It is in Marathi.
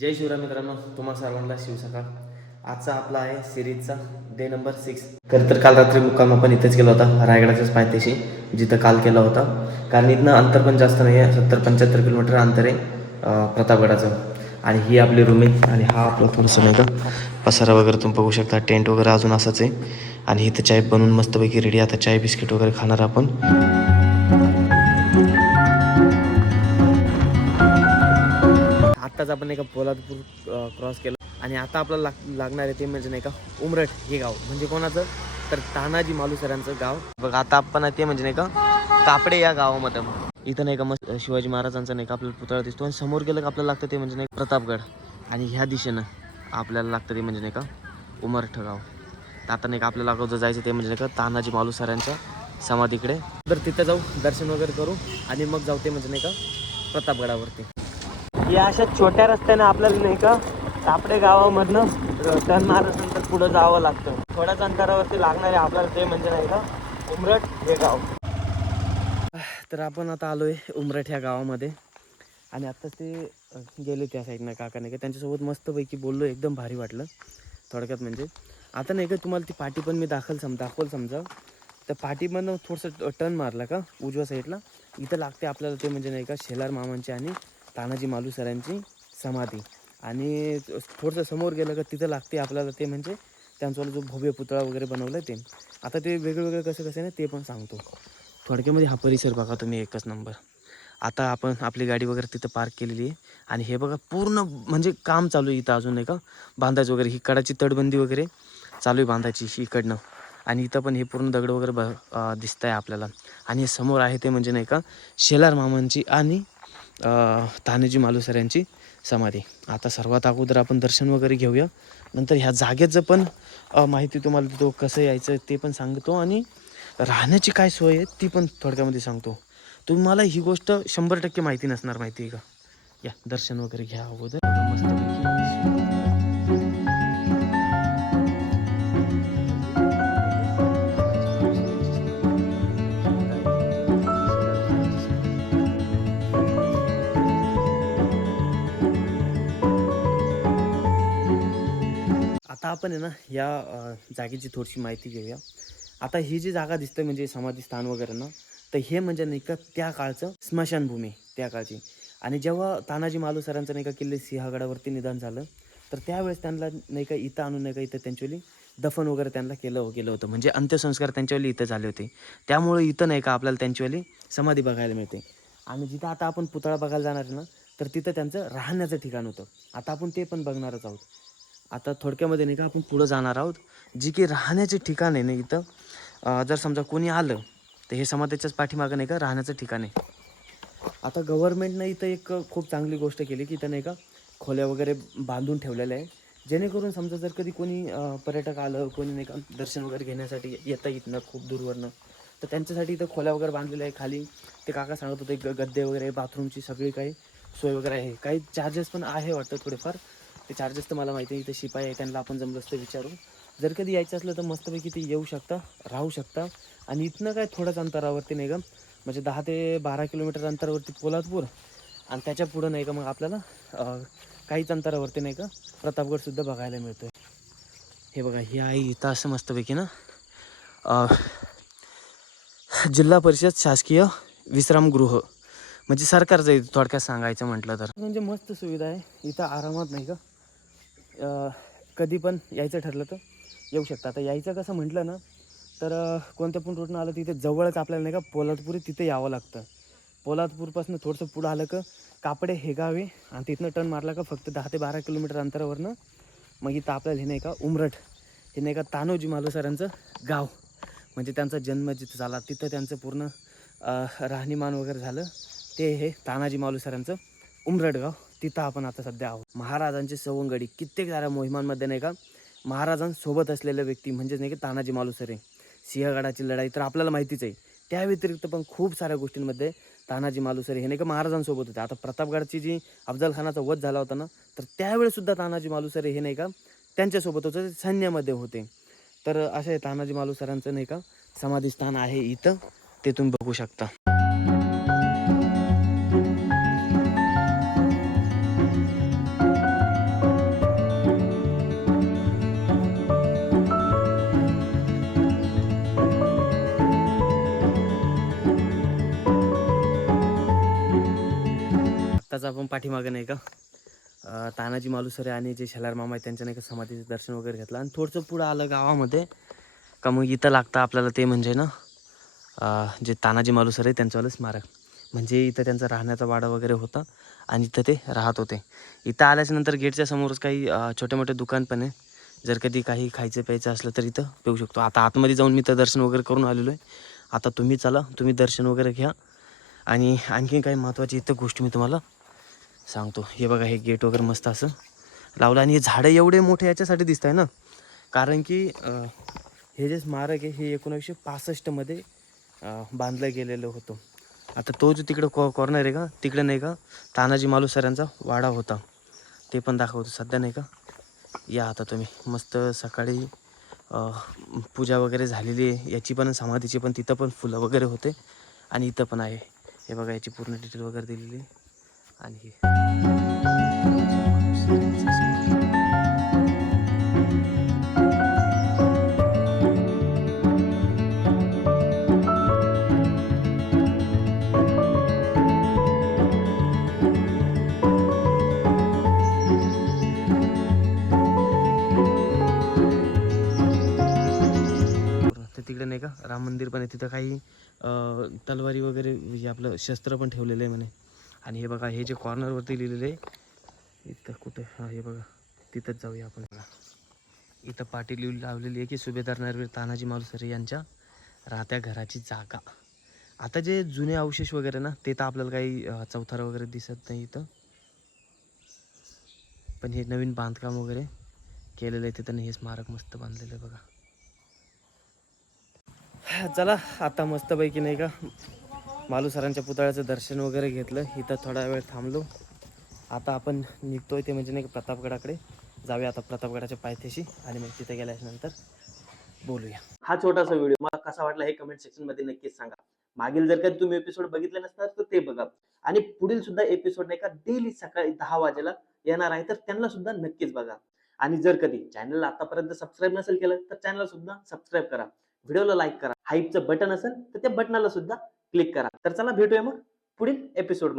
जय शिवराय मित्रांनो तुम्हा सर्वांना शिवसकाळ. आजचा आपला आहे सिरीजचा डे नंबर सिक्स खरं तर काल रात्री मुक्काम आपण इथेच केला होता रायगडाच्याच पायथ्याशी जिथं काल केला होता. कारण इथनं अंतर पण जास्त नाही आहे सत्तर पंच्याहत्तर किलोमीटर अंतर आहे प्रतापगडाचं. आणि ही आपली रूम आहे आणि हा आपला थोडंसं नाही का पसारा वगैरे तुम्ही बघू शकता टेंट वगैरे अजून असंच आहे. आणि इथं चाय बनवून मस्तपैकी रेडी आता चाय बिस्किट वगैरे खाणार आपण. आत्ताच आपण एका पोलादपूर क्रॉस केलं. आणि आता आपल्याला लाग लागणार आहे ते म्हणजे नाही का उमरठ हे गाव. म्हणजे कोणाचं? तर तानाजी मालुसरांचं गाव. बघ आता आपण ते म्हणजे नाही का कापडे या गावामध्ये. इथं नाही का मस्त शिवाजी महाराजांचा नाही का आपल्याला पुतळा दिसतो. आणि समोर गेलं का आपल्याला लागतं ते म्हणजे नाही का प्रतापगड. आणि ह्या दिशेनं आपल्याला लागतं ते म्हणजे नाही का उमरठ गाव. तर आता नाही का आपल्याला अगोदर जायचं ते म्हणजे नाही का तानाजी मालुसरांच्या समाधीकडे. तर तिथं जाऊ दर्शन वगैरे करू. आणि मग जाऊ ते म्हणजे नाही का प्रतापगडावरती. या अशा छोट्या रस्त्याने आपल्याला नाही का तापडे गावामधनं टर्न मारल्यानंतर पुढं जावं लागतं. थोड्याच अंतरावरती लागणारे आपल्याला ते म्हणजे नाही का उमरट हे गाव. तर आपण आता आलोय उमरट ह्या गावामध्ये. आणि आता ते गेले त्या साईडनं काका नाही का त्यांच्यासोबत मस्तपैकी बोललो एकदम भारी वाटलं. थोडक्यात म्हणजे. आता नाही का तुम्हाला ती पाठी पण मी दाखल सम दाखवल समजा. तर पाठीमधनं थोडंसं टर्न मारला का उजव्या साईडला. इथं लागते आपल्याला ते म्हणजे नाही का शेलार मामांचे आणि तानाजी मालुसरांची समाधी. आणि थोडंसं समोर गेलं का तिथं लागते आपल्याला ते म्हणजे त्यांचा जो भव्य पुतळा वगैरे बनवला ते. आता ते वेगवेगळं कसं कसं आहे ना ते पण सांगतो. थोडक्यामध्ये हा परिसर बघा तुम्ही एकच नंबर. आता आपण आपली गाडी वगैरे तिथं पार्क केलेली आहे. आणि हे बघा पूर्ण म्हणजे काम चालू आहे इथं अजून नाही का? बांधायचं वगैरे. ही कडाची तटबंदी वगैरे चालू आहे बांधायची इकडनं. आणि इथं पण हे पूर्ण दगड वगैरे ब दिसत आहे आपल्याला. आणि हे समोर आहे ते म्हणजे नाही का? शेलार मामांची आणि तानाजी मालुसर यांची समाधी. आता सर्वात अगोदर आपण दर्शन वगैरे घेऊया. नंतर ह्या जागेचं पण माहिती तुम्हाला देतो कसं यायचं ते पण सांगतो आणि राहण्याची काय सोय आहे ती पण थोडक्यामध्ये सांगतो. तुम्हाला ही गोष्ट शंभर टक्के माहिती नसणार माहिती आहे का? या दर्शन वगैरे घ्या अगोदर. मस्त आता आपण आहे ना या जागेची थोडीशी माहिती घेऊया. आता ही जी जागा दिसते म्हणजे समाधी स्थान वगैरे ना तर हे म्हणजे नाही का त्या काळचं स्मशानभूमी त्या काळची. आणि जेव्हा तानाजी मालुसरांचं नाही का किल्ले सिंहगडावरती निधन झालं तर त्यावेळेस त्यांना नाही का इथं आणून नाही का इथं त्यांच्यावाली दफन वगैरे त्यांना केलं गेलं होतं. म्हणजे अंत्यसंस्कार त्यांच्यावाली इथं झाले होते. त्यामुळे इथं नाही का आपल्याला त्यांच्यावाली समाधी बघायला मिळते. आणि जिथं आता आपण पुतळा बघायला जाणार आहे ना तर तिथं त्यांचं राहण्याचं ठिकाण होतं. आता आपण ते पण बघणारच आहोत. आता थोडक्यामध्ये नाही का आपण पुढं जाणार आहोत. जी की राहण्याचे ठिकाण आहे ना इथं. जर समजा कोणी आलं तर हे समाजाच्याच पाठीमागं नाही का राहण्याचं ठिकाण आहे. आता गव्हर्मेंटनं इथं एक खूप चांगली गोष्ट केली की इथं नाही का खोल्या वगैरे बांधून ठेवलेल्या आहे. जेणेकरून समजा जर कधी कोणी पर्यटक आलं कोणी नाही का दर्शन वगैरे घेण्यासाठी येता इथनं खूप दूरवरनं तर त्यांच्यासाठी इथं खोल्या वगैरे बांधलेल्या आहे खाली. ते काका सांगत होते ग- गद्दे वगैरे बाथरूमची सगळी काही सोय वगैरे आहे. काही चार्जेस पण आहे वाटतं थोडेफार ते चार्जेस तर मला माहिती आहे इथं शिपाई आहे त्यांना आपण जमलं असतं विचारू जर कधी यायचं असलं तर मस्तपैकी ते येऊ शकता राहू शकता. आणि इथनं काय थोड्याच अंतरावरती नाही का म्हणजे दहा ते बारा किलोमीटर अंतरावरती पोलादपूर. आणि त्याच्या पुढं नाही का मग आपल्याला काहीच अंतरावरती नाही का प्रतापगडसुद्धा बघायला मिळतोय. हे बघा ही आहे इथं असं मस्तपैकी ना जिल्हा परिषद शासकीय विश्रामगृह म्हणजे सरकारचं थोडक्यात सांगायचं म्हटलं तर. म्हणजे मस्त सुविधा आहे. इथं आरामात नाही का कधी पण यायचं ठरलं तर येऊ शकता. आता यायचं कसं म्हटलं ना तर कोणत्या पण रूटनं आलं तिथे जवळच आपल्याला नाही का पोलादपुरी तिथे यावं लागतं. पोलादपूरपासून थोडंसं पुढं आलं का कापडे हे गाव आहे आणि तिथनं टर्न मारला का फक्त दहा ते बारा किलोमीटर अंतरावरनं मग इथं आपल्याला हे नाही का उमरठ हे नाही का तानोजी मालुसरांचं गाव. म्हणजे त्यांचा जन्म जिथं झाला तिथं त्यांचं पूर्ण राहणीमान वगैरे झालं. ते हे तानाजी मालुसरांचं उमरठ गाव. तिथं आपण आता सध्या आहोत. महाराजांची सवंगडी कित्येक साऱ्या मोहिमांमध्ये नाही का महाराजांसोबत असलेल्या व्यक्ती म्हणजेच नाही का तानाजी मालुसरे सिंहगडाची लढाई तर आपल्याला माहितीच आहे. त्या व्यतिरिक्त पण खूप साऱ्या गोष्टींमध्ये तानाजी मालुसरे हे नाही का महाराजांसोबत होते आता प्रतापगडची जी अफजल खानाचा वध झाला होता ना तर त्यावेळेसुद्धा तानाजी मालुसरे हे नाही का त्यांच्यासोबत होतं ते सैन्यामध्ये होते. तर असे तानाजी मालुसरांचं नाही का समाधी स्थान आहे इथं ते तुम्ही बघू शकता. आत्ताच आपण पाठीमागं नाही का? तानाजी मालुसरे आणि जे शेलार मामा आहेत त्यांच्या नाही का समाधीचं दर्शन वगैरे घेतलं. आणि थोडंसं पुढं आलं गावामध्ये का मग इथं लागतं आपल्याला ते म्हणजे ना जे तानाजी मालुसरे त्यांच्यावालं स्मारक. म्हणजे इथं त्यांचा राहण्याचा वाडा वगैरे होता आणि इथं ते राहत होते. इथं आल्याच्यानंतर गेटच्या समोरच काही छोटे मोठे दुकान पण आहे. जर कधी काही खायचं प्यायचं असलं तर इथं पिऊ शकतो. आता आतमध्ये जाऊन मी तर दर्शन वगैरे करून आलेलो आहे. आता तुम्ही चला तुम्ही दर्शन वगैरे घ्या. आणि आणखी काही महत्त्वाची इथं गोष्टी मी तुम्हाला सांगतो. हे बघा हे गेट वगैरे मस्त असं लावलं आणि हे झाडं एवढे मोठे याच्यासाठी दिसत आहे ना? कारण की हे जे स्मारक आहे हे एकोणीसशे पासष्टमध्ये बांधलं गेलेलं होतं. आता तो जो तिकडं कॉ कॉर्नर आहे का? तिकडे नाही का? तानाजी मालुसरांचा वाडा होता. ते पण दाखवतो. सध्या नाही का? या आता तुम्ही. मस्त सकाळी पूजा वगैरे झालेली आहे. याची पण समाधीची पण तिथं पण फुलं वगैरे होते. आणि इथं पण आहे. हे बघा याची पूर्ण डिटेल वगैरे दिलेली आहे. आणि हे तिकडे नाही का? राम मंदिर पण आहे. तिथं काही तलवारी वगैरे म्हणजे आपलं शस्त्र पण ठेवलेलं आहे म्हणे. आणि हे बघा हे जे कॉर्नरवरती लिहिलेलं आहे इथं कुठं? हां हे बघा तिथंच जाऊया आपण. इथं पाटी लिहून लावलेली आहे की सुभेदार नरवीर तानाजी मालुसरे यांच्या राहत्या घराची जागा. आता जे जुने अवशेष वगैरे ना ते तर आपल्याला काही चौथारा वगैरे दिसत नाही इथं. पण हे नवीन बांधकाम वगैरे केलेलं आहे तिथं हे स्मारक मस्त बांधलेलं आहे बघा. चला आता मस्तपैकी नाही का मालू सरांच्या पुतळ्याचं दर्शन वगैरे घेतलं. इथं थोडा वेळ थांबलो. आता आपण निघतोय ते म्हणजे नाही का प्रतापगडाकडे. जाऊया आता प्रतापगडाच्या पायथ्याशी आणि मग तिथे गेल्यानंतर बोलूया. हा छोटासा व्हिडिओ मला कसा वाटला हे कमेंट सेक्शनमध्ये नक्कीच सांगा. मागील जर कधी तुम्ही एपिसोड बघितले नसणार तर ते बघा. आणि पुढील सुद्धा एपिसोड नाही का डेली सकाळी दहा वाजेला येणार आहे तर त्यांना सुद्धा नक्कीच बघा. आणि जर कधी चॅनलला आतापर्यंत सबस्क्राईब नसेल केलं तर चॅनलला सुद्धा सबस्क्राईब करा. व्हिडिओला लाईक करा. हाईपचं बटन असेल तर त्या बटनाला सुद्धा क्लिक करा. तर चला भेटूया मग पुढील एपिसोड